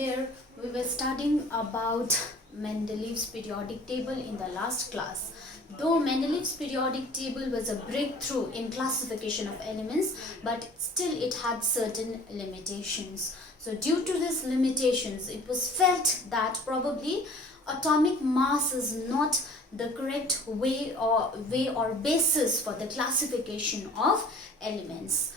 here we were studying about Mendeleev's periodic table in the last class. Though Mendeleev's periodic table was a breakthrough in classification of elements, but still it had certain limitations. So due to these limitations, it was felt that probably atomic mass is not the correct way or basis for the classification of elements.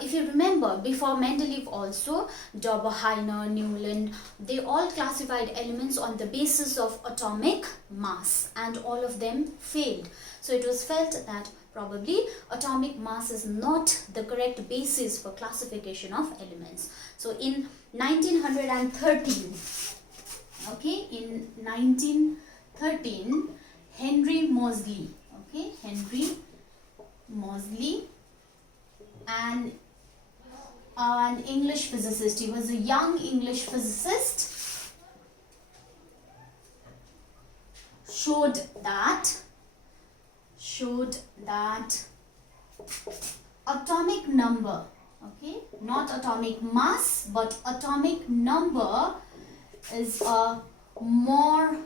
If you remember, before Mendeleev also, Dobereiner, Newland, they all classified elements on the basis of atomic mass, and all of them failed. So it was felt that probably atomic mass is not the correct basis for classification of elements. So in 1913, in 1913, Henry Moseley, an English physicist. He was a young English physicist. Showed that atomic number, not atomic mass, but atomic number is a more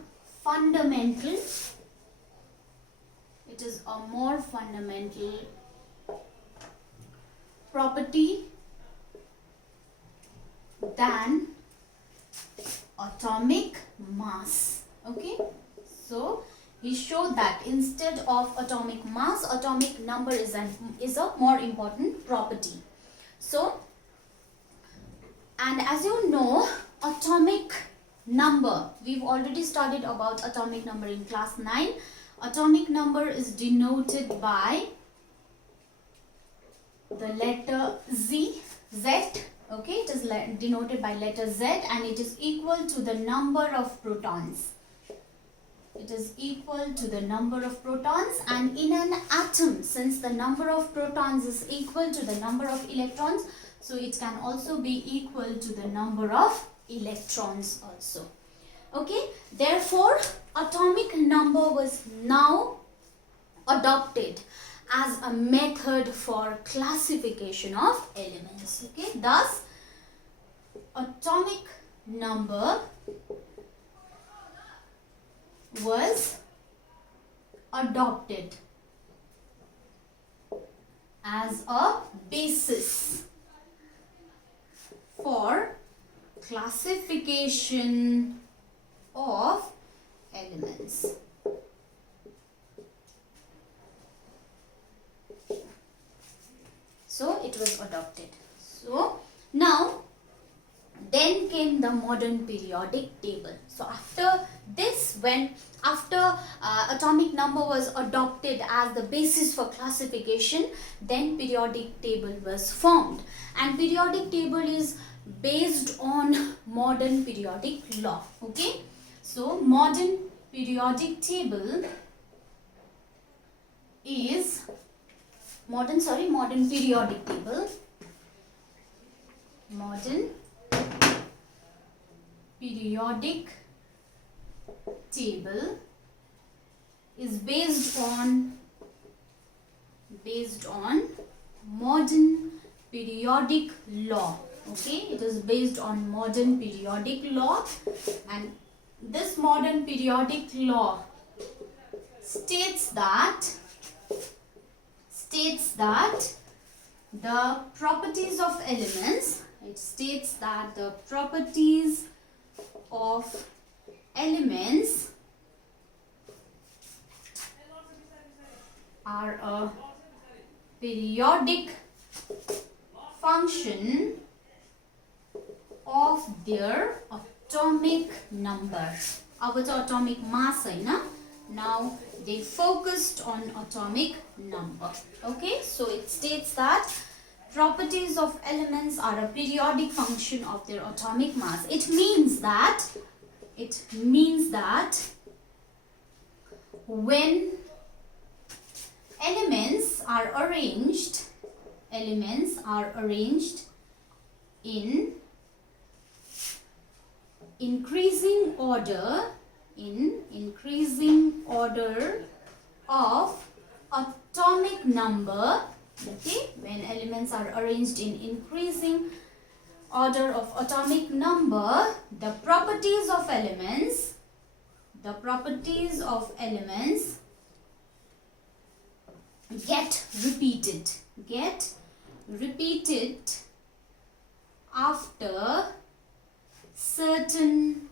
fundamental. It is a more fundamental property than atomic mass. So he showed that instead of atomic mass, atomic number is a more important property. So, and as you know, atomic number, we've already studied about atomic number in class 9. Atomic number is denoted by the letter Z. It is denoted by letter Z, and it is equal to the number of protons. It is equal to the number of protons, and in an atom, since the number of protons is equal to the number of electrons, so it can also be equal to the number of electrons also. Therefore, atomic number was now adopted as a method for classification of elements. Thus, atomic number was adopted as a basis for classification of elements. So it was adopted. So now then came the modern periodic table. So after this, after atomic number was adopted as the basis for classification, then periodic table was formed, and periodic table is based on modern periodic law. So modern periodic table is modern periodic table is based on modern periodic law. It is based on modern periodic law, and this modern periodic law states that the properties of elements, are a periodic function of their atomic number. Atomic mass, now they focused on atomic number. So it states that properties of elements are a periodic function of their atomic mass. It means that when elements are arranged in increasing order of atomic number, when elements are arranged in increasing order of atomic number, the properties of elements get repeated after certain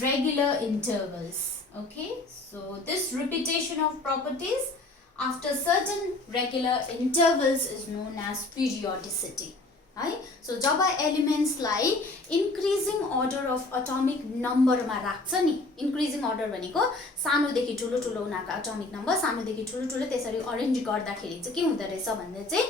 regular intervals. Okay, so this repetition of properties after certain regular intervals is known as periodicity. है सो जब एलिमेन्ट्सलाई increasing order of atomic नम्बरमा राख्छ नि, increasing order भनेको सानोदेखि ठुलो ठुलो उनीहरूको अटोमिक नम्बर सानोदेखि ठुलो ठुलो त्यसरी अरेन्ज गर्दाखेरि चाहिँ के हुँदो रहेछ भन्दा चाहिँ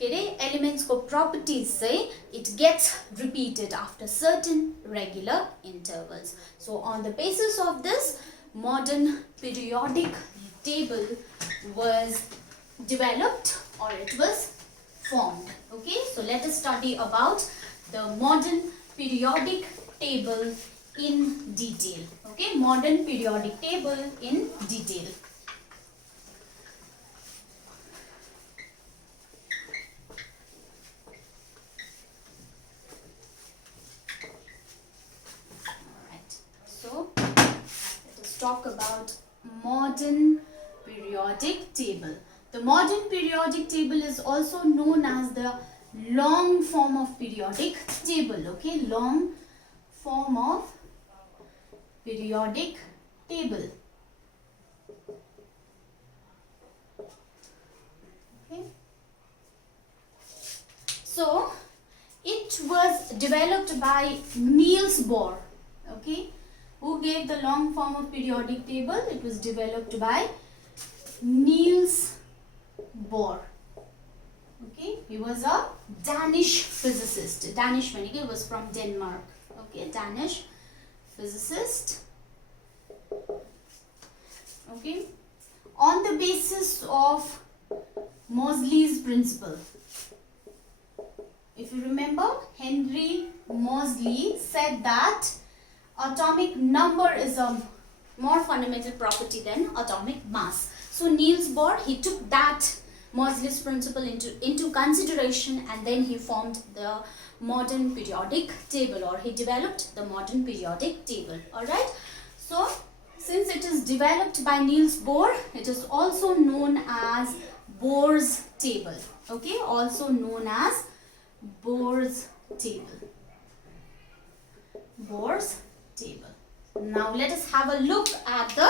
के अरे एलिमेन्ट्सको प्रपर्टिज चाहिँ it gets repeated after certain regular intervals. So on the basis of this modern periodic table was developed or it was formed. Okay, so let us study about the modern periodic table in detail. Okay, modern periodic table in detail. Alright, so let us talk about modern periodic table. The modern periodic table is also known as the long form of periodic table. Okay, long form of periodic table. Okay, so it was developed by Niels Bohr. Okay, who gave the long form of periodic table? It was developed by Niels Bohr. Okay, he was a Danish physicist. Danish meaning was from Denmark. Okay, Danish physicist. Okay, on the basis of Moseley's principle. If you remember, Henry Moseley said that atomic number is a more fundamental property than atomic mass. So Niels Bohr, he took that Moseley's principle into consideration, and then he formed the modern periodic table, or he developed the modern periodic table. Alright, so since it is developed by Niels Bohr, it is also known as Bohr's table. Okay, also known as Bohr's table. Bohr's table. Now let us have a look at the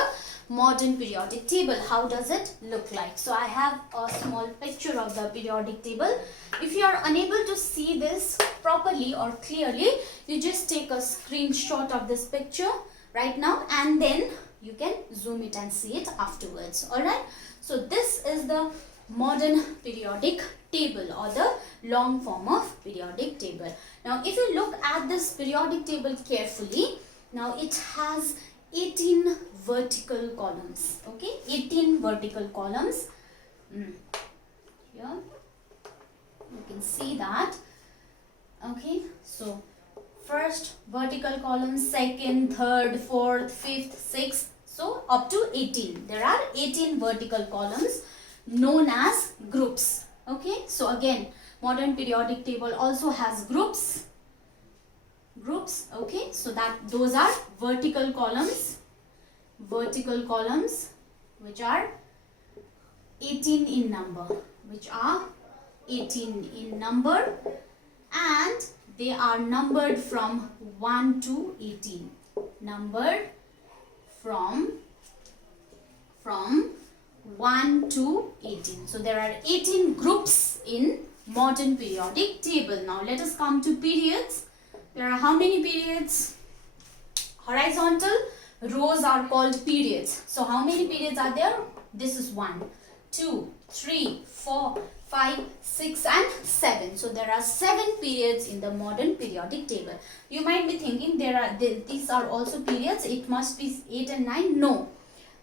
modern periodic table. How does it look like? So I have a small picture of the periodic table. If you are unable to see this properly or clearly, you just take a screenshot of this picture right now, and then you can zoom it and see it afterwards. Alright, so this is the modern periodic table, or the long form of periodic table. Now if you look at this periodic table carefully, now it has 18 vertical columns. Okay, 18 vertical columns. Here you can see that. Okay, so first vertical column, second, third, fourth, fifth, sixth, so up to 18. There are 18 vertical columns known as groups. Okay, so again, modern periodic table also has groups. Okay, so that those are vertical columns which are 18 in number, and they are numbered from 1 to 18. Numbered from 1 to 18. So there are 18 groups in modern periodic table. Now let us come to periods. There are how many periods? Horizontal rows are called periods. So how many periods are there? This is 1, 2, 3, 4, 5, 6 and 7. So there are 7 periods in the modern periodic table. You might be thinking these are also periods. It must be 8 and 9. No,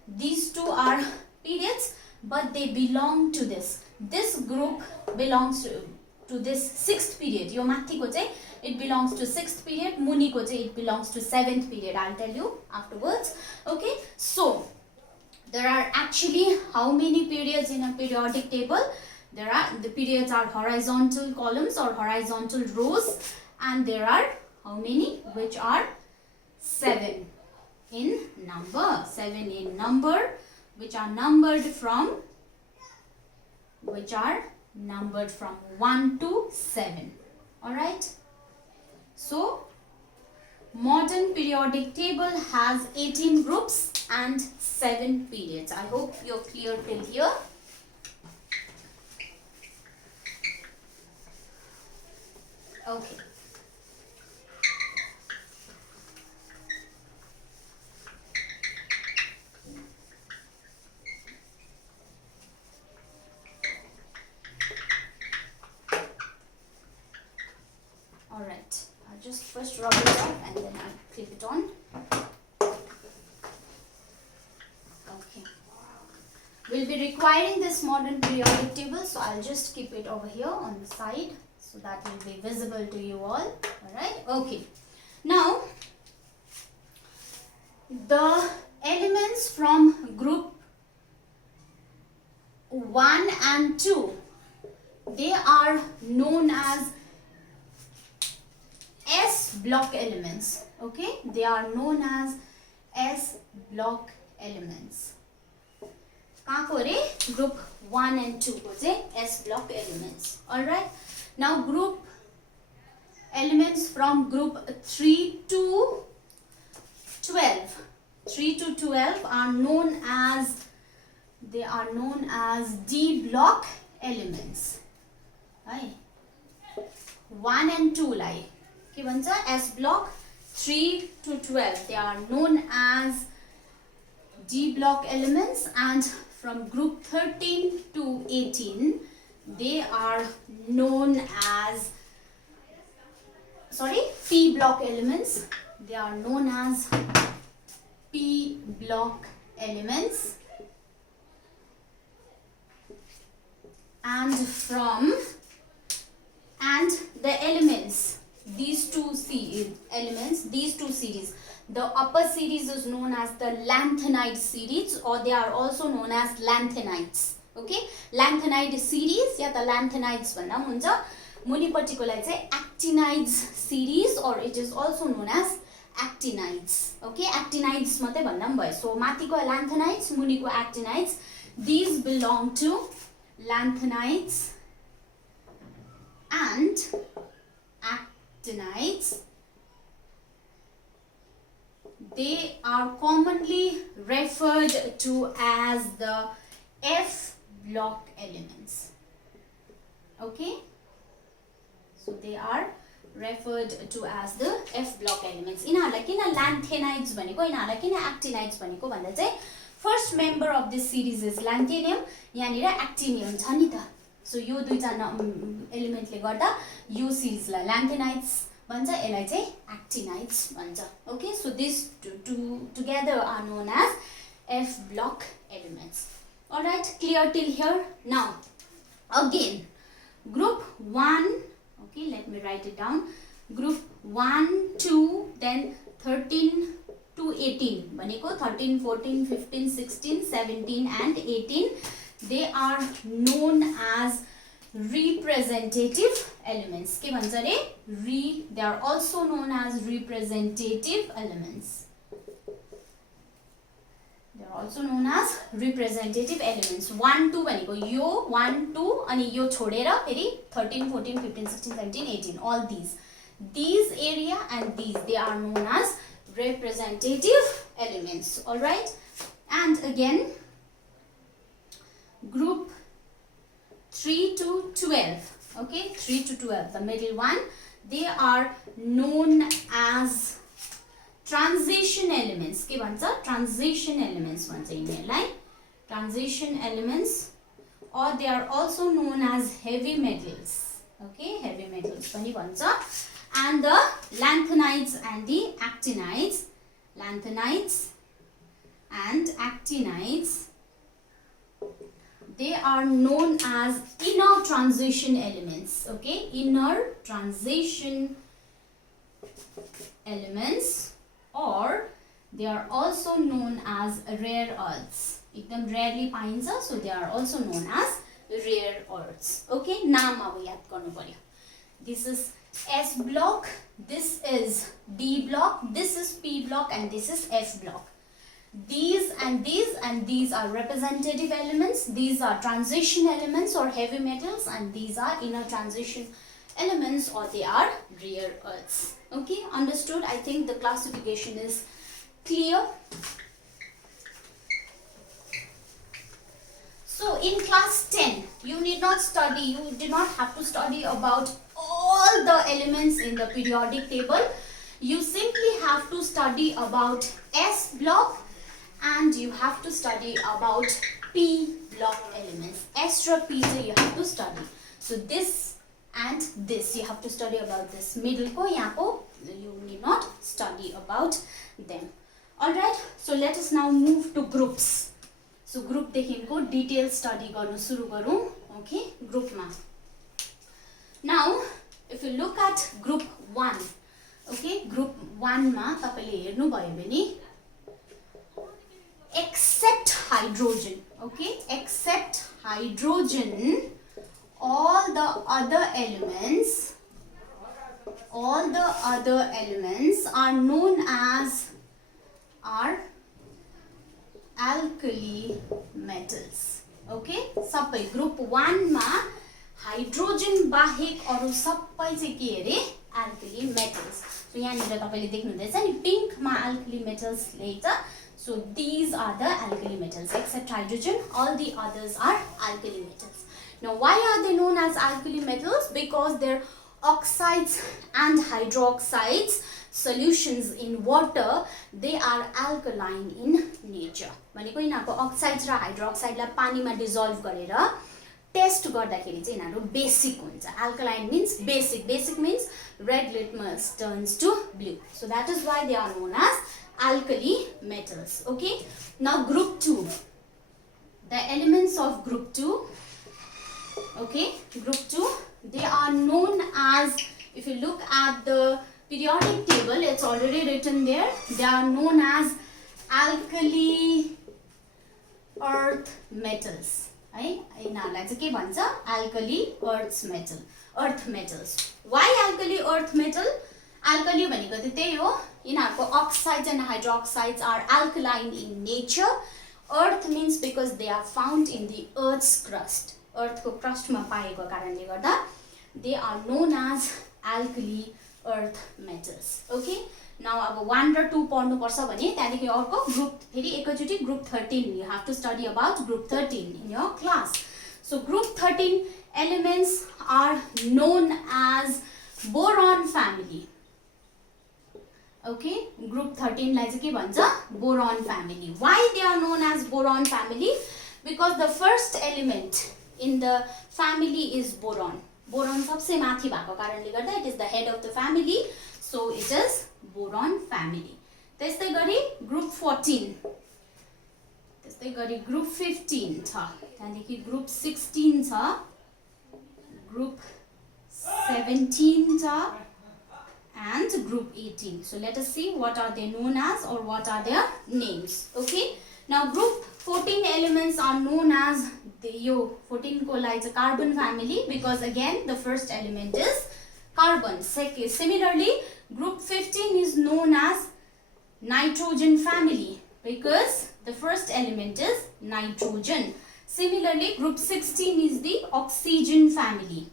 these two are periods, but they belong to this. This group belongs to this 6th period. Yo mathi ko chai it belongs to 6th period. Muni ko chai it belongs to 7th period. I'll tell you afterwards. Okay, so there are actually how many periods in a periodic table? The periods are horizontal columns or horizontal rows, and there are how many? Which are 7 in number. 7 in number, which are numbered from 1 to 7. Alright. So modern periodic table has 18 groups and 7 periods. I hope you're clear till here. Okay. Alright, I'll just first rub it off and then I'll clip it on. Okay. We'll be requiring this modern periodic table, so I'll just keep it over here on the side so that will be visible to you all. Alright, okay. Now, the elements from group 1 and 2, they are known as S block elements. Okay, they are known as S block elements. Group 1 and 2 S block elements. Alright, now group elements from group 3 to 12. 3 to 12 are known as, they are known as D block elements. Right? 1 and 2 लाई के भन्छ S block. 3 to 12 they are known as D block elements, and from group 13 to 18 they are known as P block elements. They are known as P block elements. And the elements, these two series, the upper series is known as the lanthanide series, or they are also known as lanthanides. Okay, lanthanide series या त lanthanides भन्दा हुन्छ. मुनिपट्टिकोलाई चाहिँ actinides series, or it is also known as actinides. Okay, actinides मात्रै भन्दा पनि भयो. So माथिको lanthanides, मुनिको actinides, these belong to lanthanides and actinides. They are commonly referred to as the F block elements. Okay, so they are referred to as the F block elements. इनाहरुलाई किन lanthanides भनेको, इनाहरुलाई किन actinides भनेको भन्दा चाहिँ first member of this series is lanthanum, यहाँनिर actinium छ नि त. So यो दुईटा element ले गर्दा यो series लाई lanthanides भन्छ, यसलाई चाहिँ actinides भन्छ. Okay, so these two together are known as F block elements. Alright, clear till here? Now again, group 1, okay, let me write it down. Group 1, 2, then 13 to 18 भनेको 13, 14, 15, 16, 17 and 18, they are known as representative elements. के भन्छ रे? They are also known as representative elements. They are also known as representative elements. 1, 2 भनेको यो 1, 2 अनि यो छोडेर फेरि 13, 14, 15, 16, 17, 18, all these area and these, they are known as representative elements. All right, and again group 3 to 12, okay, 3 to 12, the middle one, they are known as transition elements. के भन्छ? Transition elements भन्छ यिनीहरुलाई, transition elements, or they are also known as heavy metals. Okay, heavy metals पनि भन्छ. And the lanthanides and the actinides, lanthanides and actinides, they are known as inner transition elements. Okay, inner transition elements, or they are also known as rare earths. एकदम rarely पाइन्छ, so they are also known as rare earths. Okay, नाम अब याद गर्नु पर्यो. This is S block, this is D block, this is P block, and this is F block. These and these are representative elements. These are transition elements or heavy metals, and these are inner transition elements, or they are rare earths. Okay, understood? I think the classification is clear. So in class 10, you need not study, you did not have to study about all the elements in the periodic table. You simply have to study about S block, and you have to study about P block elements. Extra P you have to study. So this and this, you have to study about this. Middle ko, yahan ko, you need not study about them. Alright, so let us now move to groups. So group देखिनको detail study गर्नु सुरु गरौँ. Okay, group मा. Now, if you look at group 1, okay, group 1 मा तपाईले हेर्नु भयो भने except hydrogen, okay, except hydrogen, all the other elements are known as alkali metals. Okay, सबै group 1 मा हाइड्रोजन बाहेक अरु सबै चाहिँ के अरे alkali metals. So यहाँ निर तपाईले देख्नु हुँदैछ नि पिंक मा alkali metals लेख्छ. So these are the alkali metals. Except hydrogen, all the others are alkali metals. Now why are they known as alkali metals? Because their oxides and hydroxides solutions in water, they are alkaline in nature. भनेको यिनीहरुको oxides र hydroxide लाई पानीमा डिजोल्भ गरेर test गर्दाखेरि चाहिँ यिनीहरु basic हुन्छ. Alkaline means basic. Basic means red litmus turns to blue. So that is why they are known as alkali metals. Okay. Now group 2. The elements of group 2. Okay. Group 2. They are known as, if you look at the periodic table, it's already written there. They are known as alkali earth metals. है यिनीहरुलाई चाहिँ के भन्छ alkali earth metals. Why alkali earth metal? Alkali भनेको चाहिँ त्यही हो, यिनीहरुको oxides and hydroxides are alkaline in nature. Earth means because they are found in the earth's crust. Earth को crust मा पाएको कारणले गर्दा they are known as alkali earth metals. Okay, now अब 1 र 2 पढ्नु पर्छ भने त्यहाँदेखि अर्को ग्रुप फेरि एकैचोटी group 13. You have to study about group 13 in your class. So group 13 elements are known as boron family. Okay, group 13 लाई चाहिँ के भन्छ boron family. Why they are known as boron family? Because the first element in the family is boron. Boron सबसे माथि भएको कारणले गर्दा it is the head of the family, so it is boron family. त्यस्तै गरी group 14, त्यस्तै गरी group 15 छ, त्यहाँदेखि group 16 छ, group 17 छ, and group 18. So let us see what are they known as, or what are their names. Okay, now group 14 elements are known as the 14 को लागि चाहिँ carbon family, because again the first element is carbon. Similarly, group 15 is known as nitrogen family, because the first element is nitrogen. Similarly, group 16 is the oxygen family,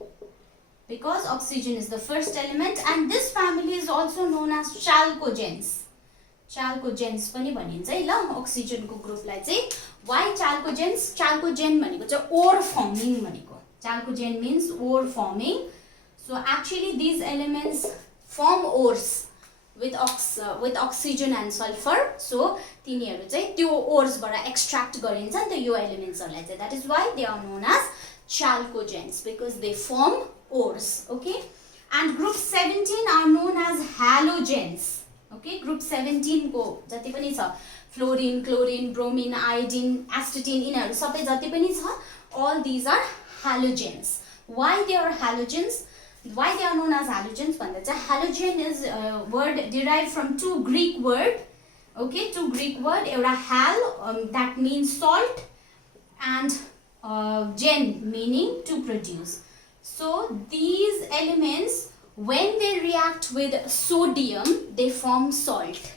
because oxygen is the first element, and this family is also known as chalcogens. Chalcogens पनि भनिन्छ है ल oxygen को group लाई चाहिँ. Why chalcogens? Chalcogen भनेको चाहिँ ore forming भनेको. Chalcogen means ore forming. So actually these elements form ores with oxygen and sulfur. So तिनीहरु चाहिँ त्यो ores बाट extract गरिन्छ नि त यो elements हरुलाई चाहिँ. That is why they are known as chalcogens, because they form ores. Okay, and group 17 are known as halogens. Okay, group 17 को जति पनि छ fluorine, chlorine, bromine, iodine, astatine, यिनीहरु सबै जति पनि छ, all these are halogens. Why they are halogens? Why they are known as halogens भन्दा चाहिँ halogen is a word derived from two Greek word. Okay, two Greek word. एउटा hal that means salt, and gen meaning to produce. So these elements, when they react with sodium, they form salt.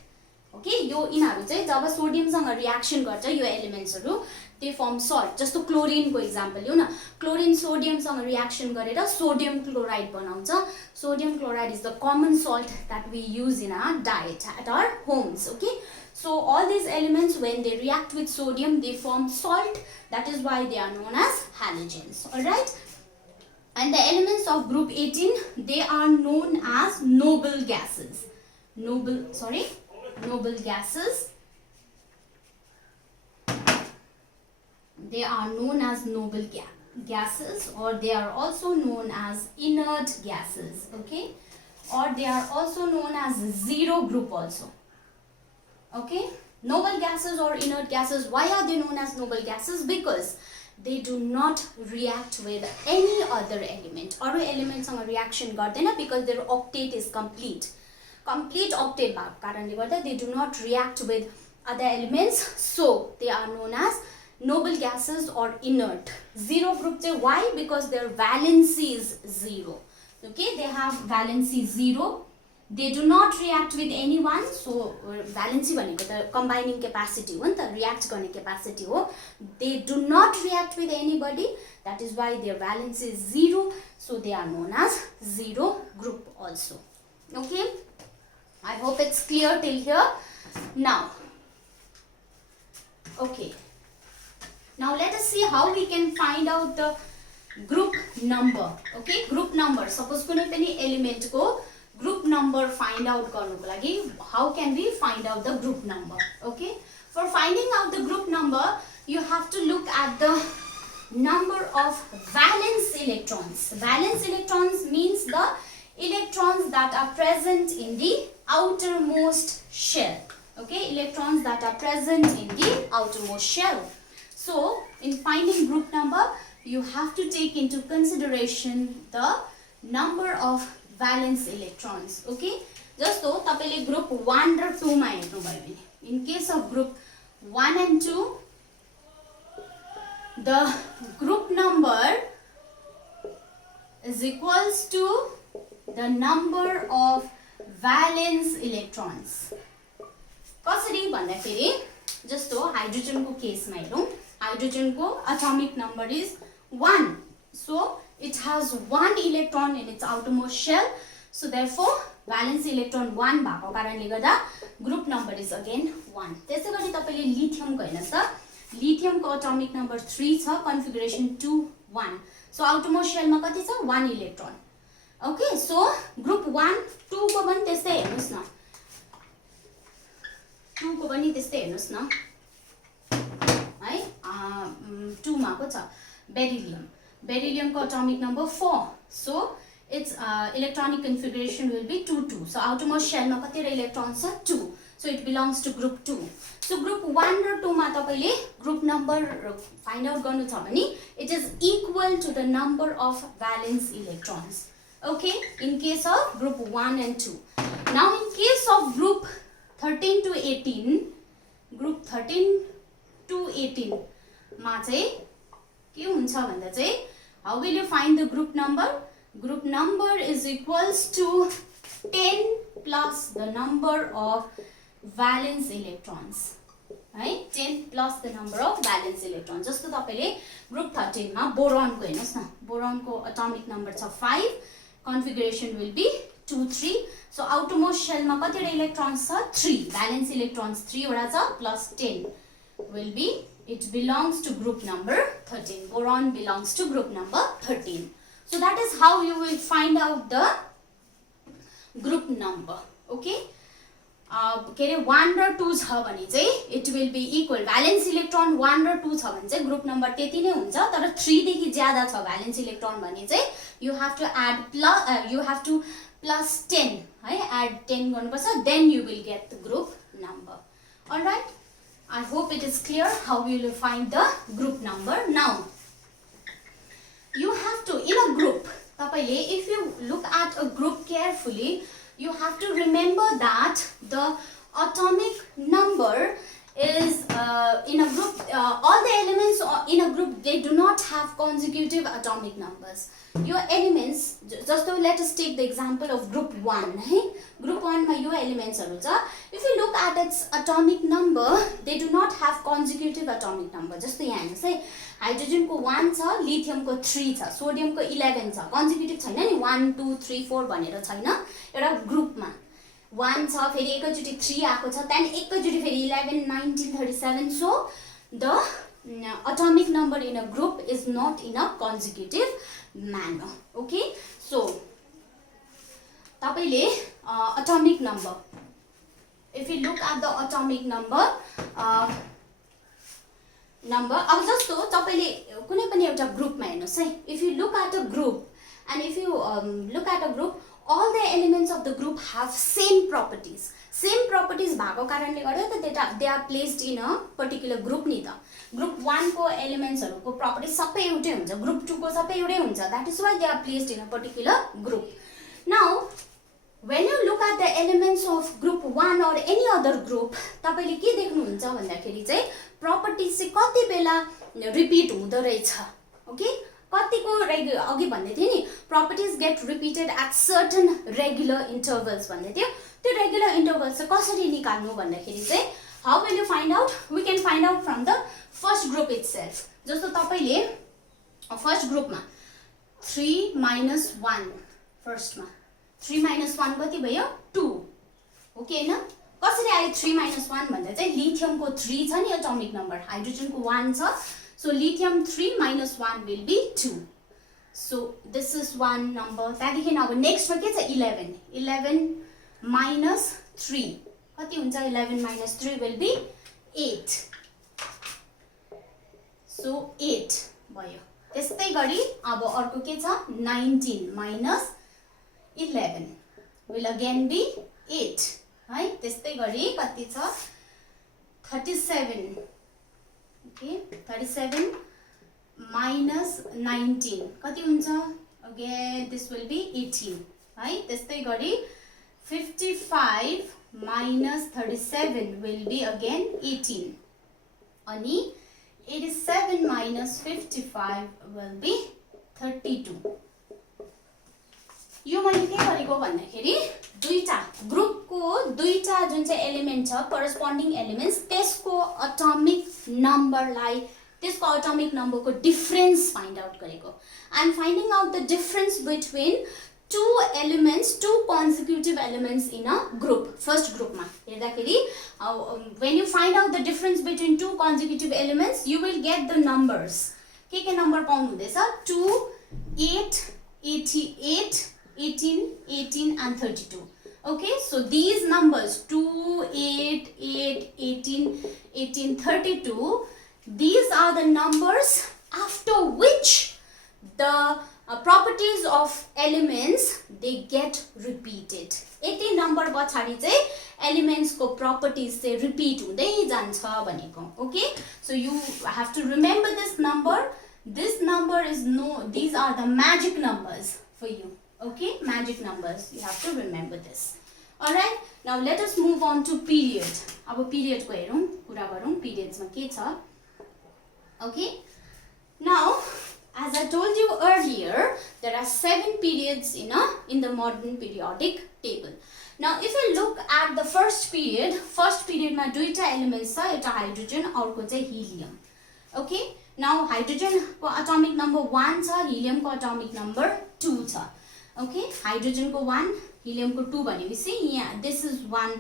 Okay, यो यिनीहरु चाहिँ जब sodium सँग reaction गर्छ यो एलिमेन्ट्सहरु, they form salt. जस्तो chlorine को example लिऊ न, chlorine sodium सँग reaction गरेर sodium chloride बनाउँछ. Sodium chloride is the common salt that we use in our diet at our homes. Okay, so all these elements, when they react with sodium, they form salt. That is why they are known as halogens. All right. And the elements of group 18, they are known as noble gases. Noble gases. They are known as noble gases, or they are also known as inert gases. Okay, or they are also known as zero group also. Okay, noble gases or inert gases. Why are they known as noble gases? Because they do not react with any other element. Other elements सँग reaction गर्दैन, because their octet is complete octet भएको कारणले गर्दा they do not react with other elements, so they are known as noble gases or inert. Zero group चाहिँ why? Because their valency is 0. Okay, they have valency 0. They do not react with anyone. So valency भनेको त combining capacity हो नि त, react गर्ने capacity हो. They do not react with anybody. That is why their valency is 0. So they are known as zero group also. Okay, I hope it's clear till here. Now, okay, now let us see how we can find out the group number. Okay, group number. Suppose कुनै पनि element को group number find out गर्नुको लागि, how can we find out the group number? Okay, for finding out the group number, you have to look at the number of valence electrons. Valence electrons means the electrons that are present in the outermost shell. Okay, electrons that are present in the outermost shell. So in finding group number, you have to take into consideration the number of valence electrons. Okay, just so तपाईले group 1 र 2 मा हेर्नु भयो भने, in case of group 1 and 2, the group number is equals to the number of valence electrons. कसरी भन्दाखेरि, जस्तो hydrogen को case मा हेरौं, हाइड्रोजन को atomic number is 1. So it has 1 electron in its outermost shell. So therefore valence electron 1 भएको कारणले गर्दा group number is again 1. त्यसैगरी तपाईले लिथियम को हेर्नुस् त, लिथियम को atomic number 3 छ, configuration 2 1. So outermost shell मा कति छ? 1 electron. Okay, so group 1 2 को पनि त्यस्तै हेर्नुस् न, 2 को पनि त्यस्तै हेर्नुस् न है. 2 मा को छ बेरिलियम. Beryllium को atomic number 4. So its electronic configuration will be 2 2. So outermost shell मा कति electrons छ? 2. So it belongs to group 2. So group 1 र 2 मा तपाईले group number find out गर्नु छ भने, it is equal to the number of valence electrons. Okay, in case of group 1 and 2. Now in case of group 13 to 18, group 13 to 18 मा चाहिँ के हुन्छ भन्दा चाहिँ, how will you find the group number? Group number is equals to 10 plus the number of valence electrons. Right? 10 plus the number of valence electrons. जस्तो तपाईले group 13 मा boron को हेर्नुस् न, boron को atomic number छ 5, configuration will be 2 3. So outermost shell मा कति electrons छ? 3. valence electrons 3 वटा छ, plus 10 will be, it belongs to group number 13. Boron belongs to group number 13. So that is how you will find out the group number. Okay, के अरे 1 र 2 छ भने चाहिँ it will be equal. valence electron 1 र 2 छ भने चाहिँ group number त्यति नै हुन्छ, तर 3 देखि ज्यादा छ valence electron भने चाहिँ you have to add plus 10 है, add 10 गर्नुपर्छ, then you will get the group number. All right, I hope it is clear how we will find the group number. Now you have to, in a group, तपाईले, if you look at a group carefully, you have to remember that the atomic number is in a group, all the elements in a group, they do not have consecutive atomic numbers. Your elements, just so let us take the example of group 1. Group 1 ma your elements haru cha, if you look at its atomic number, they do not have consecutive atomic number. Just yaha हेर्नुस् है, hydrogen को 1 छ, lithium को 3 छ, sodium को 11 छ, consecutive छैन नि 1 2 3 4 भनेर छैन एउटा ग्रुपमा. 1 छ, फेरि एकैचोटी 3 आएको छ, त्यहाँदेखि एकैचोटी फेरि 11 19 37. So the atomic number in a group is not in a consecutive manner. Okay, so तपाईले atomic number, if you look at the atomic number, अब जस्तो तपाईले कुनै पनि एउटा ग्रुपमा हेर्नुस् है, if you look at a group and if you look at a group, all the elements of the group have same properties. Same properties भएको कारणले गर्दा त they are placed in a particular group नि त. Group 1 को elements हरुको properties सबै एउटै हुन्छ, group 2 को सबै एउटै हुन्छ. That is why they are placed in a particular group. Now when you look at the elements of group 1 or any other group, तपाईले के देख्नुहुन्छ भन्दाखेरि चाहिँ properties चाहिँ कति बेला रिपिट हुँदो रहेछ. ओके, कतिको अघि भन्दै थिए नि, properties get repeated at certain regular intervals भन्दै थियो. त्यो regular intervals चाहिँ कसरी निकाल्नु भन्दाखेरि चाहिँ, how will you find out? We can find out from the first group itself. जस्तो तपाईले first group मा 3 minus 1, first मा 3 minus 1 कति भयो? 2. ओके हैन, कसरी आयो 3 minus 1 भन्दा चाहिँ लिथियम को 3 छ नि एटोमिक नम्बर, हाइड्रोजन को 1 छ, so lithium 3 minus 1 will be 2. So this is one number. त्यहाँदेखि अब नेक्स्ट मा के छ 11. 11 minus 3 कति हुन्छ? 11 minus 3 will be 8. So 8 भयो. त्यस्तै गरी अब अर्को के छ 19 minus 11 will again be 8 है. त्यस्तै गरी कति छ 37. Okay, 37 minus 19 कति हुन्छ? Again this will be 18 है. त्यस्तै गरी 55 minus 37 will be again 18 अनि 87 minus 55 will be 32. यो मैले के गरेको भन्दाखेरि दुईटा ग्रुपको दुईटा जुन चाहिँ एलिमेन्ट छ करस्पोन्डिङ एलिमेन्ट्स, त्यसको एटोमिक नम्बरलाई, त्यसको एटोमिक नम्बरको डिफरेन्स फाइन्ड आउट गरेको. I am finding out the difference between two elements, two consecutive elements in a group. First ग्रुपमा हेर्दाखेरि when you find out the difference between two consecutive elements, you will get the numbers. के number पाउनु हुँदैछ? 2 8 88 18 18 and 32. Okay, so these numbers 2 8 8 18 18 32, these are the numbers after which the properties of elements they get repeated. यति number पछाडी चाहिँ elements को properties चाहिँ repeat हुँदै जान्छ भनेको. Okay, so you have to remember this number. This number is these are the magic numbers for you. Okay, magic numbers, you have to remember this. Alright, now let us move on to period. अब period को हेरौं, कुरा गरौं periods मा के छ. Okay, now as I told you earlier, there are 7 periods in the modern periodic table. Now if you look at the first period मा दुईटा elements छ, एउटा hydrogen अर्को चाहिँ helium. Okay, now hydrogen को atomic number 1 छ, helium को atomic number 2 छ. Okay, hydrogen को 1, helium को 2 भनेपछि यहाँ this is one,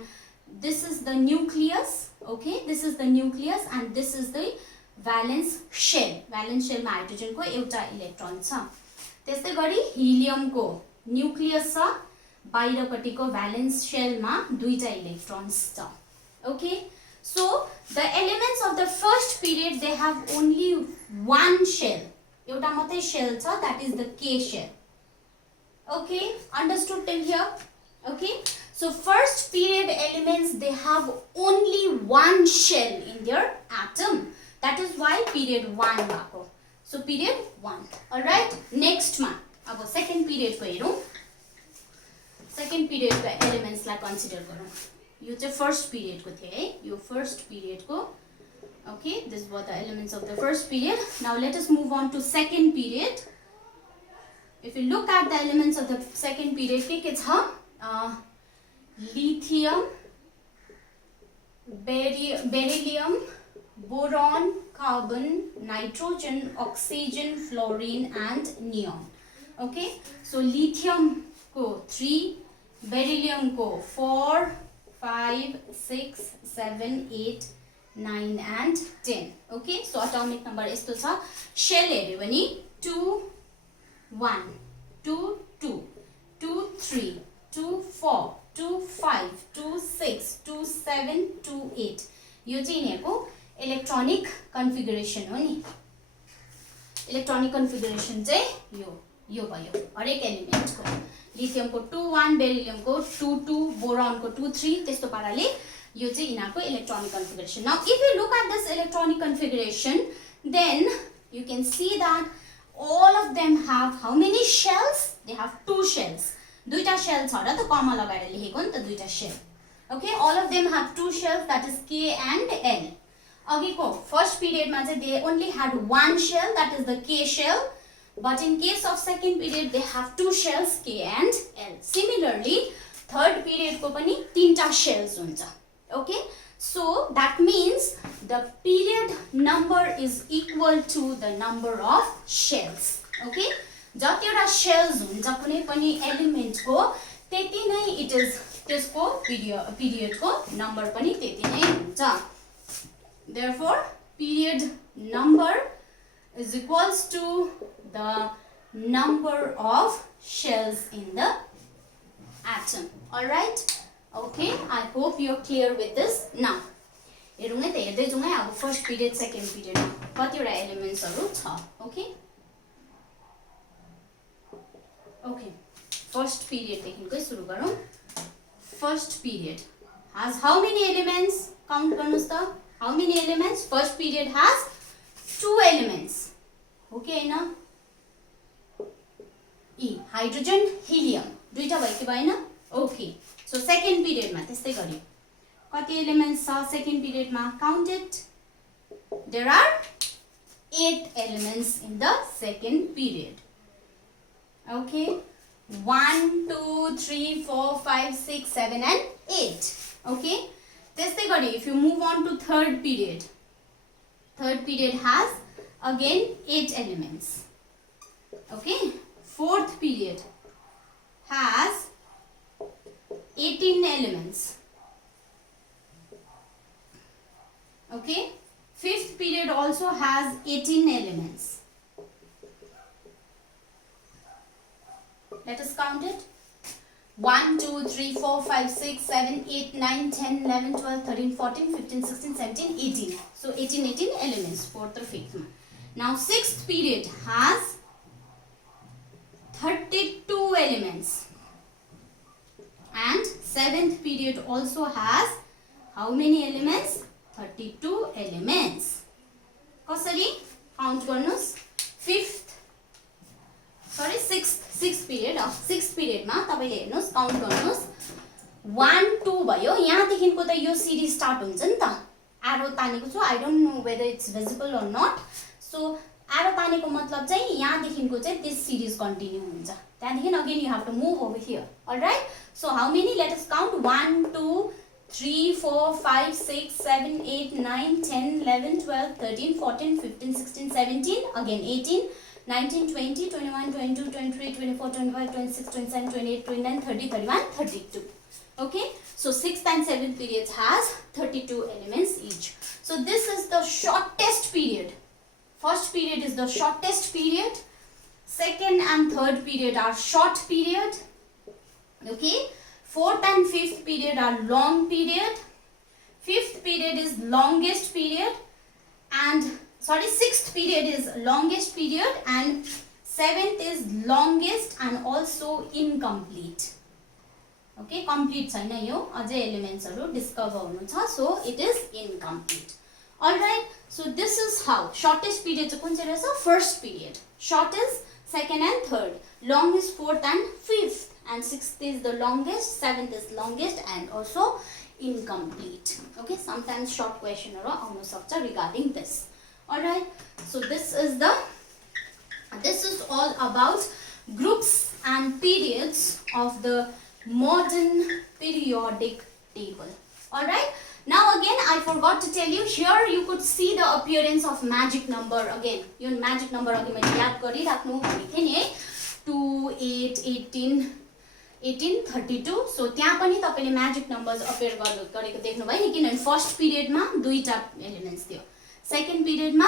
this is the nucleus. Okay, this is the nucleus and this is the valence shell. Valence shell मा hydrogen को एउटा इलेक्ट्रोन छ. त्यस्तै गरी helium को nucleus छ, बाहिरपट्टिको valence shell मा दुईटा इलेक्ट्रोन्स छ. Okay, so the elements of the first period they have only one shell. एउटा मात्रै shell छ, that is the K shell. Okay, understood till here? Okay, so first period elements they have only one shell in their atom. That is why period 1 भएको. So period 1. Alright, next मा अब second period को हेरौं. Second period को elements लाई consider गरौं. यो चाहिँ first पिरियडको थियो है, यो first पिरियडको. Okay, this were the elements of the first period. Now let us move on to second period. If you look at the elements of the second period, के छ? Lithium, beryllium, boron, carbon, nitrogen, oxygen, fluorine and neon. Okay, so lithium को 3, beryllium को 4, 5, 6, 7, 8, 9 and 10. Okay, so atomic number यस्तो छ. Shell हेर्यो भने 2, 1, 2, 2, 2, 3, 2, 4, 2, 5, 2, 6, 2, 7, 2, 8. यो चाहिँ यिनीहरूको इलेक्ट्रोनिक कन्फिगरेसन हो नि. इलेक्ट्रोनिक कन्फिगरेसन चाहिँ यो भयो हरेक एलिमेन्टको. लिथियमको 2, 1, बेरिलियमको 2, 2, बोरोनको 2, 3 त्यस्तो पाराले यो चाहिँ यिनीहरूको electronic configuration. Now if you look at this electronic configuration, then you can see that all of them have how many shells? They have 2 shells. दुईटा शेल छ र त कमा लगाएर लेखेको नि त दुईटा shell. Okay, all of them have 2 shells, that is K and L. अघिको फर्स्ट पिरियडमा चाहिँ they only had 1 shell, that is the K shell. But in case of second period, they have 2 shells, K and L. Similarly, third period को पनि 3टा shells हुन्छ. Okay, so that means the period number is equal to the number of shells. Okay, जतिवटा shells हुन्छ कुनै पनि element को त्यति नै it is त्यसको period को number पनि त्यति नै हुन्छ. Therefore, period number is equals to the number of shells in the atom. All right. Okay, I hope you're clear with this. Now, हेरौँ है त, हेर्दै जाउँ है अब फर्स्ट पिरियड सेकेन्ड पिरियडमा कतिवटा एलिमेन्ट्सहरू छ. ओके ओके फर्स्ट पिरियडदेखिकै सुरु गरौँ. First period has how many elements? Count गर्नुस् त. How many elements? First period has 2 elements. हो कि हैन? E हाइड्रोजन हिलियम दुईटा भयो कि भएन? ओके. So second period मा त्यस्तै गर्यो. कति एलिमेन्ट्स छ second पिरियडमा? Count it. There are 8 elements in the second period. Okay, 1, 2, 3, 4, 5, 6, 7 and 8. Okay, त्यस्तै गर्यो. If you move on to third period has again 8 elements. Okay, fourth period has 18 elements. Okay, fifth period also has 18 elements. Let us count it. 1, 2, 3, 4, 5, 6, 7, 8, 9, 10, 11, 12, 13, 14, 15, 16, 17, 18. So 18 elements, fourth or fifth. Now sixth period has 32 elements. And seventh period also has how many elements? 32 elements. कसरी count गर्नुस्? sixth period sixth period मा तपाईले हेर्नुस् count गर्नुस् 1 2 भयो यहाँदेखिको त यो series start हुन्छ नि त एरो तानेको छु I don't know whether it's visible or not so arrow तानेको मतलब चाहिँ यहाँदेखिको चाहिँ दिस सिरिज कन्टिन्यू हुन्छ त्यहाँदेखि again you have to move over here alright so how many let us count 1 2 3 4 5 6 7 8 9 10 11 12 13 14 15 16 17 again 18 19, 20, 21, 22, 23, 24, 25, 26, 27, 28, 29, 30, 31, 32. Okay, so 6th and 7th periods has 32 elements each. So this is the shortest period. First period is the shortest period. Second and third period are short period. Okay, 4th and 5th period are long period. 5th period is longest period and 6th period is longest period and 7th is longest and also incomplete. Okay, complete छैन यो अझै elements हरु discover हुनु छ so it is incomplete. All right, so this is how shortest period चाहिँ कुन चाहिँ रहेछ first period, short is second and third, long is fourth and fifth and 6th is the longest, 7th is longest, and also incomplete. Okay, sometimes short question regarding this. Alright, so this is all about groups and periods of the modern periodic table. Alright, now again I forgot to tell you, here you could see the appearance of magic number again. You magic number again, 2, 8, 18, 1832. So त्यहाँ पनि तपाईले magic numbers appear गरेको देख्नु भयो नि, किनभने first पिरियडमा दुईटा elements थियो, सेकेन्ड पिरियडमा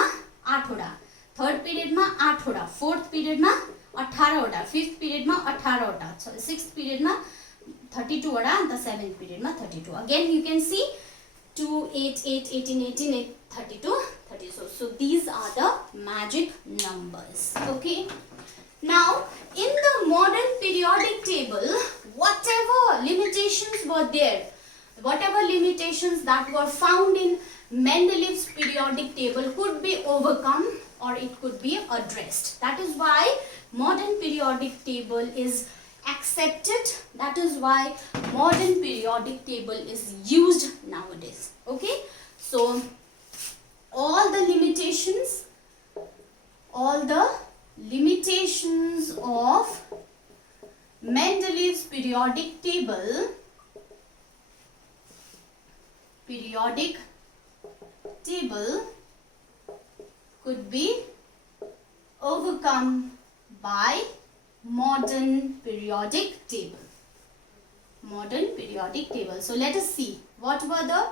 8 वटा, थर्ड पिरियडमा 8 वटा, फोर्थ पिरियडमा 18 वटा, फिफ्थ पिरियडमा 18 वटा, सिक्स्थ पिरियडमा 32 वटा, अन्त सेभेन्थ पिरियडमा 32. Again you can see 2, 8, 8, 18, 18, 8, 32, 32. So these are the magic numbers. Okay. Now, in the modern periodic table, whatever limitations were there, whatever limitations that were found in Mendeleev's periodic table could be overcome or it could be addressed. That is why modern periodic table is accepted. That is why modern periodic table is used nowadays. Okay, so all the limitations of Mendeleev's periodic table could be overcome by modern periodic table. So let us see what were the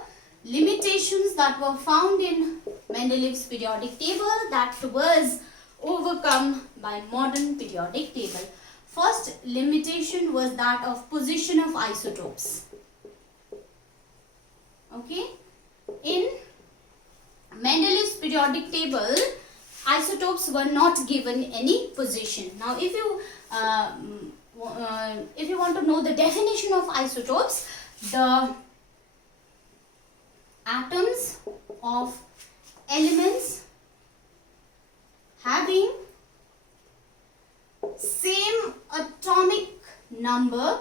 limitations that were found in Mendeleev's periodic table that was overcome by modern periodic table. First limitation was that of position of isotopes. Okay, in Mendeleev's periodic table, isotopes were not given any position. Now, if you want to know the definition of isotopes, the atoms of elements having same atomic number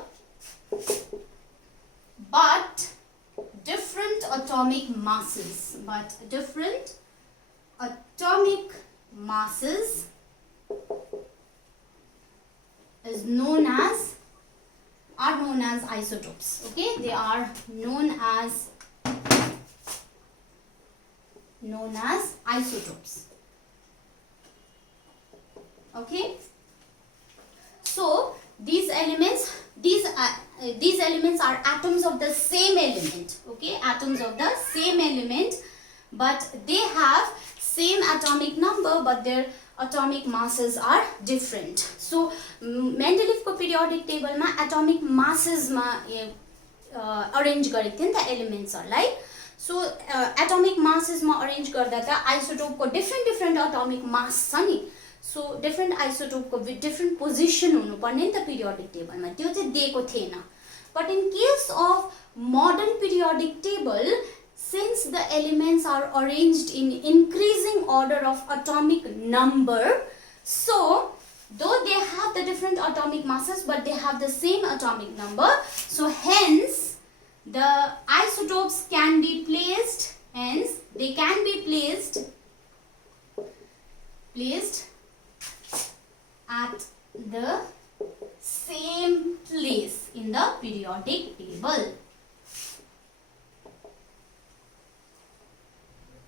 but different atomic masses, is known as isotopes. Okay, they are known as isotopes. Okay, so these elements are atoms of the same element. Okay, atoms of the same element, but they have same atomic number but their atomic masses are different. So Mendeleev को periodic table मा atomic masses मा arrange गरेको थियो नि त elements हरुलाई. So atomic masses मा arrange गर्दा त isotope को different atomic mass छ नि. So different isotope को different position हुनु पर्ने नि त periodic table मा, त्यो चाहिँ दिएको थिएन. But in case of modern periodic table, since the elements are arranged in increasing order of atomic number, so though they have the different atomic masses but they have the same atomic number, so hence the isotopes can be placed, at the same place in the periodic table.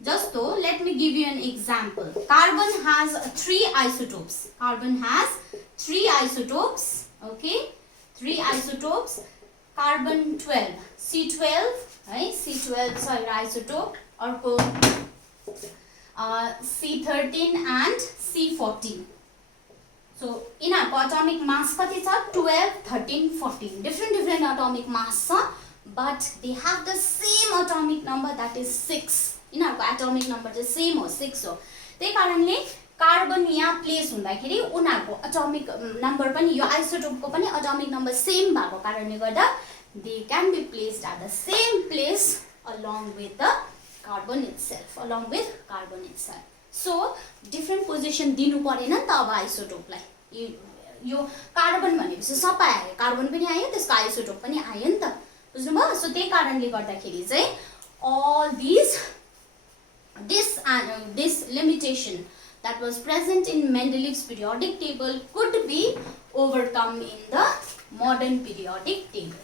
Just so, let me give you an example. Carbon has 3 isotopes. Okay, 3 isotopes. Carbon 12, C12, right? C12 sorry, isotope, or C13 and C14. So in our atomic mass kati cha 12, 13, 14. Different atomic mass, but they have the same atomic number, that is 6. In our atomic number the same or 6 हो. त्यही कारणले carbon यहाँ place हुँदाखेरि उनीहरुको atomic number पनि यो isotope को पनि atomic number same भएको कारणले गर्दा they can be placed at the same place along with the carbon itself, So different position दिनु परेन नि त अब isotope लाई. यो कार्बन भनेपछि सबै आयो, कार्बन पनि आयो, त्यसको आइसोटोप पनि आयो नि त, बुझ्नुभयो? सो त्यही कारणले गर्दाखेरि चाहिँ all this limitation that was present in Mendeleev's periodic table could be overcome in the modern periodic table.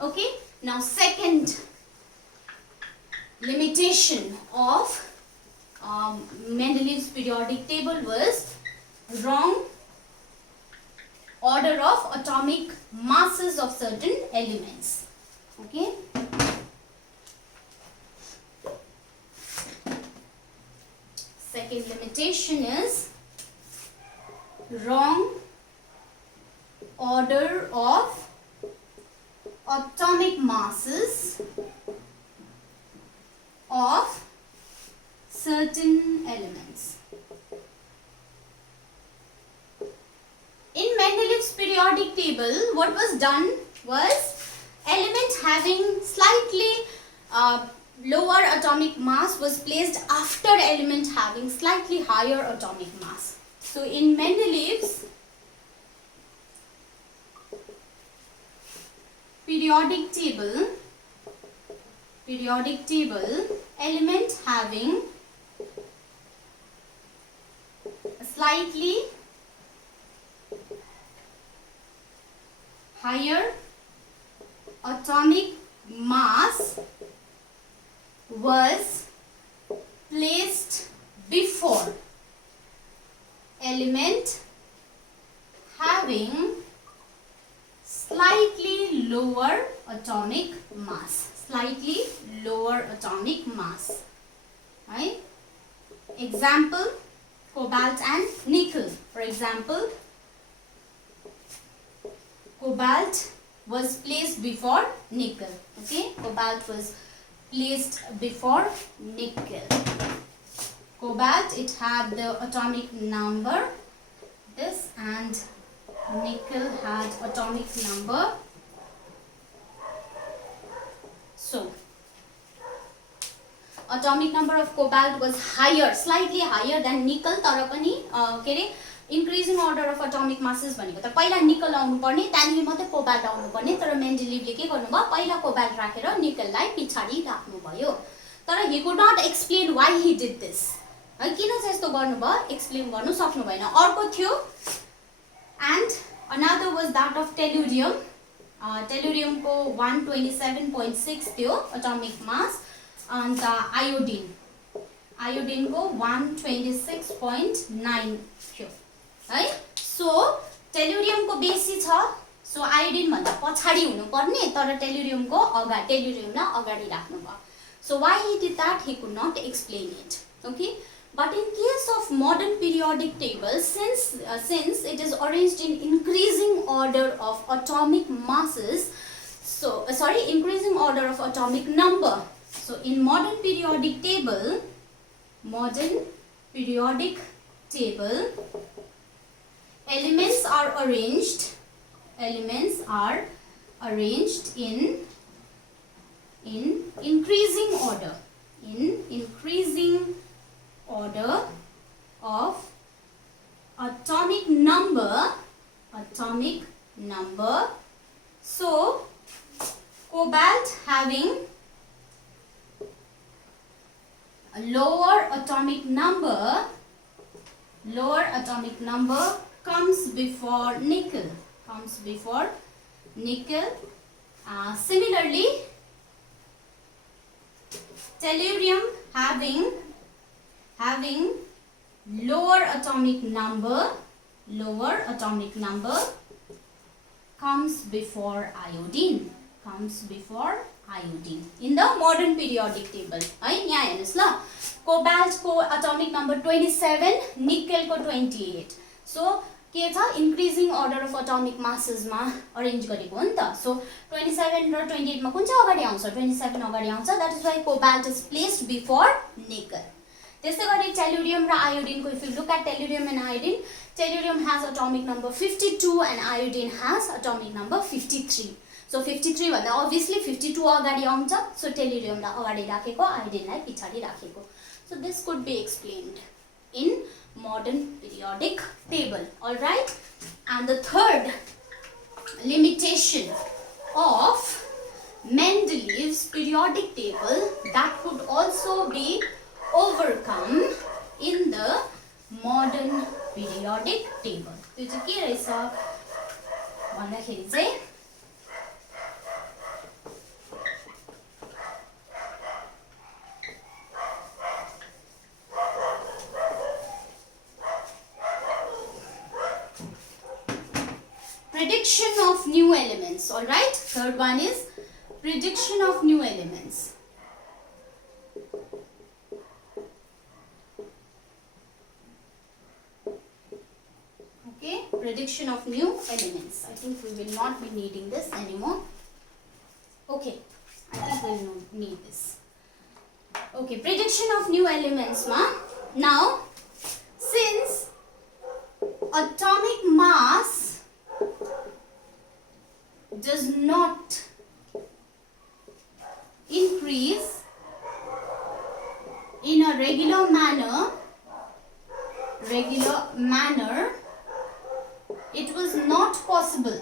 Okay, now second limitation of Mendeleev's periodic table was wrong order of atomic masses of certain elements. Okay, second limitation is wrong order of atomic masses of certain elements. In Mendeleev's periodic table, what was done was element having slightly lower atomic mass was placed after element having slightly higher atomic mass. So in Mendeleev's periodic table, element having a slightly higher atomic mass was placed before element having slightly lower atomic mass, right? Example, cobalt and nickel. For example, cobalt was placed before nickel. Okay, cobalt was placed before nickel. Cobalt, it had the atomic number this, and nickel had atomic number so. Atomic number of cobalt was higher, slightly higher than nickel, तर पनि के रे increasing order of atomic masses भनेको त पहिला निकल आउनु पर्ने, त्यहाँदेखि मात्रै कोबाल्ट आउनु पर्ने, तर मेन्डेलिभले के गर्नुभयो, पहिला कोबाल्ट राखेर निकललाई पछाडी राख्नु भयो. तर he could not explain why he did this. है, किन चाहिँ यस्तो गर्नुभयो, एक्सप्लेन गर्नु सक्नु भएन. अर्को थियो, and another was that of tellurium. Tellurium को 127.6 थियो atomic mass, and iodine को 126.9 थियो है. सो टेल्युरियम को बेसी छ, सो आयोडिन भन्दा पछाडी हुनु पर्ने, तर टेल्युरियम लाई अगाडि राख्नु भयो. सो why he did that, he could not explain it. Okay, but in case of modern periodic table, since it is arranged in increasing order of atomic masses, so increasing order of atomic number. So in modern periodic table, elements are arranged in increasing order of atomic number. So cobalt having a lower atomic number comes before nickel. Similarly, tellurium having lower atomic number comes before iodine. In the modern periodic table. है, यहाँ हेर्नुस् ल, cobalt को atomic number 27, निकल को 28. So के छ, increasing order of atomic masses मा arrange गरेको हो नि त. So 27 र 28 मा कुन चाहिँ अगाडि आउँछ, 27 अगाडि आउँछ. That is why cobalt is placed before nickel. त्यसै गरी tellurium र iodine को, if you look at tellurium and iodine, tellurium has atomic number 52 and iodine has atomic number 53. So 53 भन्दा obviously 52 अगाडि आउँछ. So tellurium लाई अगाडि राखेको, iodine लाई पछाडी राखेको. So this could be explained in modern periodic table. All right. And the third limitation of Mendeleev's periodic table that could also be overcome in the modern periodic table. त्यो चाहिँ के रहेछ भन्दाखेरि चाहिँ prediction of new elements. All right. Third one is prediction of new elements. Okay, prediction of new elements. I think we will not be needing this anymore. Okay, I think we will need this. Okay, prediction of new elements, ma. Now, since atomic mass does not increase in a regular manner, it was not possible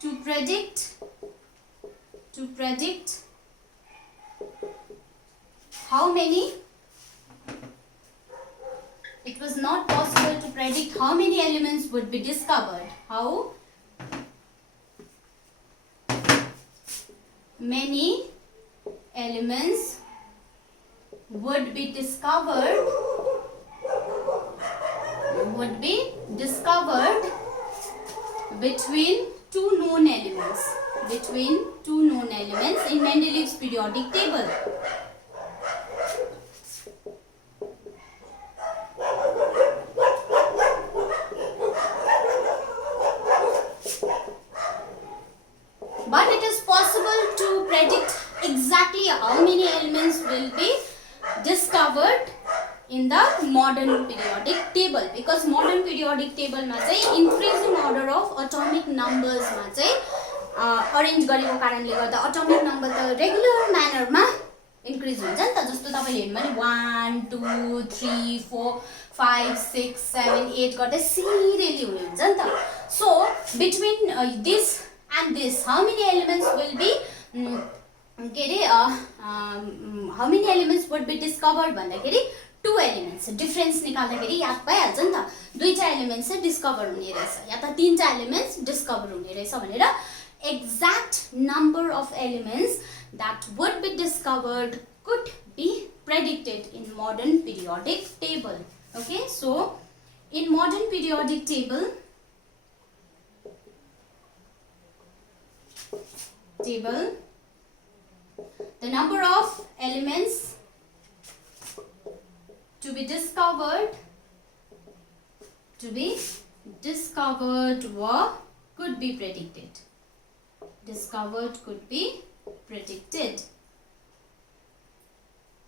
to predict how many elements would be discovered. How many elements would be discovered between two known elements in Mendeleev's periodic table. But it is possible to predict exactly how many elements will be discovered in the modern periodic table, because modern periodic table ma chai increasing order of atomic numbers ma chai arrange gareko karanले गर्दा atomic number त regular manner मा increase हुन्छ नि त. जस्तो तपाईले हेर्नु भने 1 2 3 4 5 6 7 8 गर्दै serially हुने हुन्छ नि त. So between this and this, how many elements will be how many elements would be discovered भन्दाखेरि two elements. Difference निकाल्दाखेरि याद भइहाल्छ नि त. दुईटा एलिमेन्ट्स चाहिँ डिस्कभर हुने रहेछ या त तीनटा एलिमेन्ट्स डिस्कभर हुने रहेछ भनेर exact number of elements that would be discovered could be predicted in modern periodic table. Okay, so in modern periodic table the number of elements to be discovered could be predicted.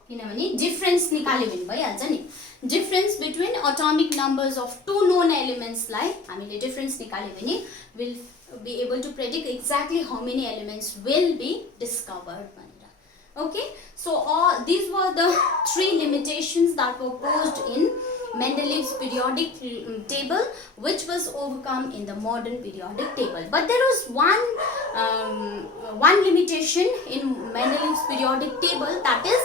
किनभने difference निकाल्यो भने भइहाल्छ नि. Difference between atomic numbers of two known एलिमेन्ट्सलाई हामीले difference निकाल्यो भने will be able to predict exactly how many elements will be discovered. Okay, so these were the three limitations that were posed in Mendeleev's periodic table, which was overcome in the modern periodic table. But there was one limitation in Mendeleev's periodic table, that is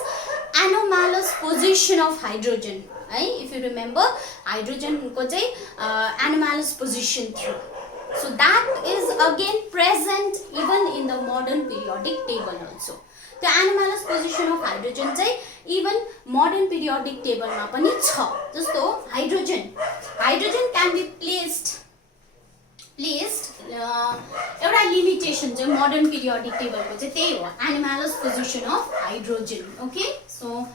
anomalous position of hydrogen. If you remember, hydrogen ko chai anomalous position थियो. So that is again present even in the modern periodic table also. The anomalous position of hydrogen चाहिँ even modern periodic table मा पनि छ. जस्तो hydrogen can be placed एउटा limitation चाहिँ modern periodic table को चाहिँ त्यही हो, anomalous position of hydrogen. Okay, so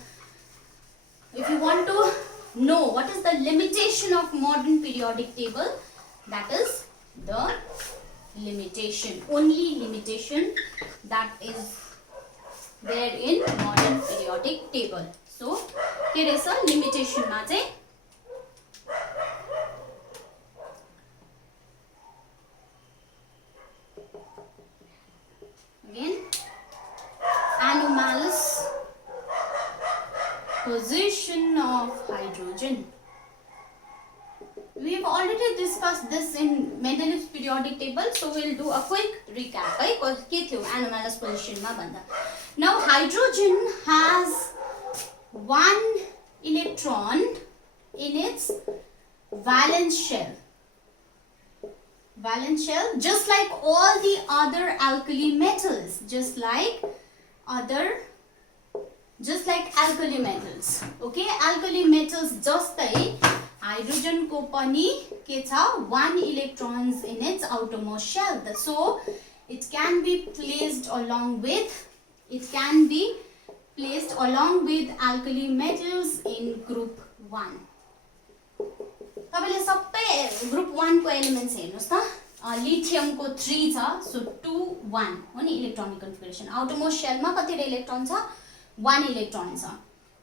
if you want to know what is the limitation of modern periodic table, that is the only limitation that is there in modern periodic table. So के रहेछ limitation मा चाहिँ again anomalous position of hydrogen. We've already discussed this in Mendeleev's periodic table, so we'll do a quick recap. Anomalous position ma banda. Now hydrogen has one electron in its valence shell. Valence shell, just like all the other alkali metals, just like alkali metals. Okay, alkali metals जस्तै hydrogen को पनि के छ, one electrons in its outermost shell. So it can be placed along with alkali metals in group 1. तपाईले सबै group 1 को elements हेर्नुस् त. लिथियम को 3 छ, so 2 1 हो नि इलेक्ट्रोनिक कन्फिगरेसन. आउटरमोस्ट शेल मा कतिवटा इलेक्ट्रोन छ? 1 इलेक्ट्रोन छ.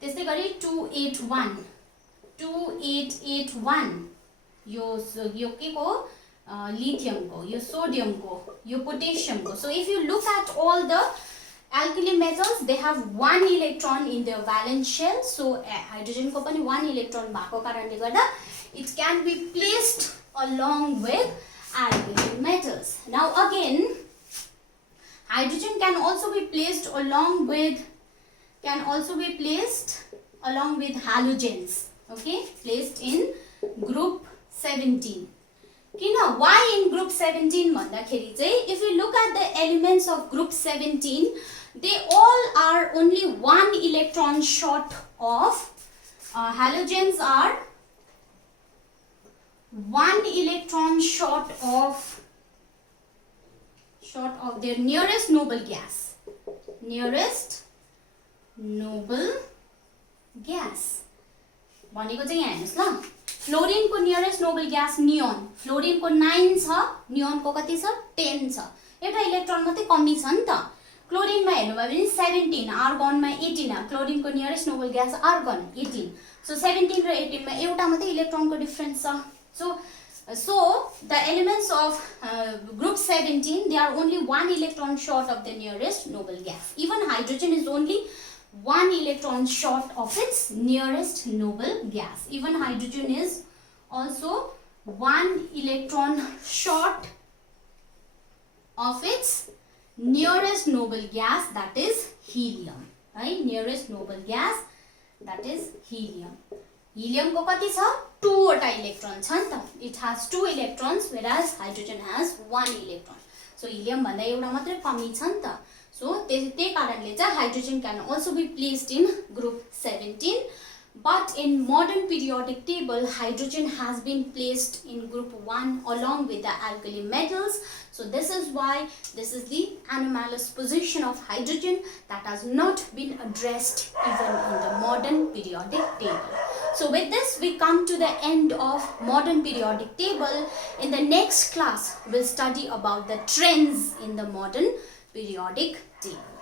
त्यसै गरी 2881 यो के को लिथियम को, यो सोडियम को, यो पोटेशियम को. So if you look at all the alkali metals, they have one electron in their valence shell. So hydrogen को पनि one electron भएको कारणले गर्दा it can be placed along with alkali metals. Now again, hydrogen can also be placed along with halogens. Okay, placed in group 17. Why in group 17 भन्दाखेरि चाहिँ, if you look at the elements of group 17, they all are only one electron short of halogens are one electron short of their nearest noble gas. भनेको चाहिँ यहाँ हेर्नुस् ल. Fluorine को nearest noble gas neon. Fluorine को 9 छ, neon को कति छ? 10 छ. एउटा इलेक्ट्रोन मात्रै कमी छ नि त. क्लोरिन मा हेर्नुभयो भने 17, आर्गन मा 18. क्लोरिन को nearest noble gas argon 18. So 17 र 18 मा एउटा मात्रै इलेक्ट्रोन को डिफरेन्स छ. So the elements of group 17, they are only one electron short of the nearest noble gas. Even hydrogen is only one electron short of its nearest noble gas. Even hydrogen is also one electron short of its nearest noble gas, that is helium. Right? Nearest noble gas, that is helium. Helium को कति छ? 2 वटा electron छ नि त. It has 2 electrons whereas hydrogen has 1 electron. So helium भन्दा एउटा मात्रै कमी छ नि त. So त्यही कारणले चाहिँ hydrogen can also be placed in group 17. But in modern periodic table, hydrogen has been placed in group 1 along with the alkali metals. So this is why this is the anomalous position of hydrogen that has not been addressed even in the modern periodic table. So with this we come to the end of modern periodic table. In the next class we'll study about the trends in the modern periodic table.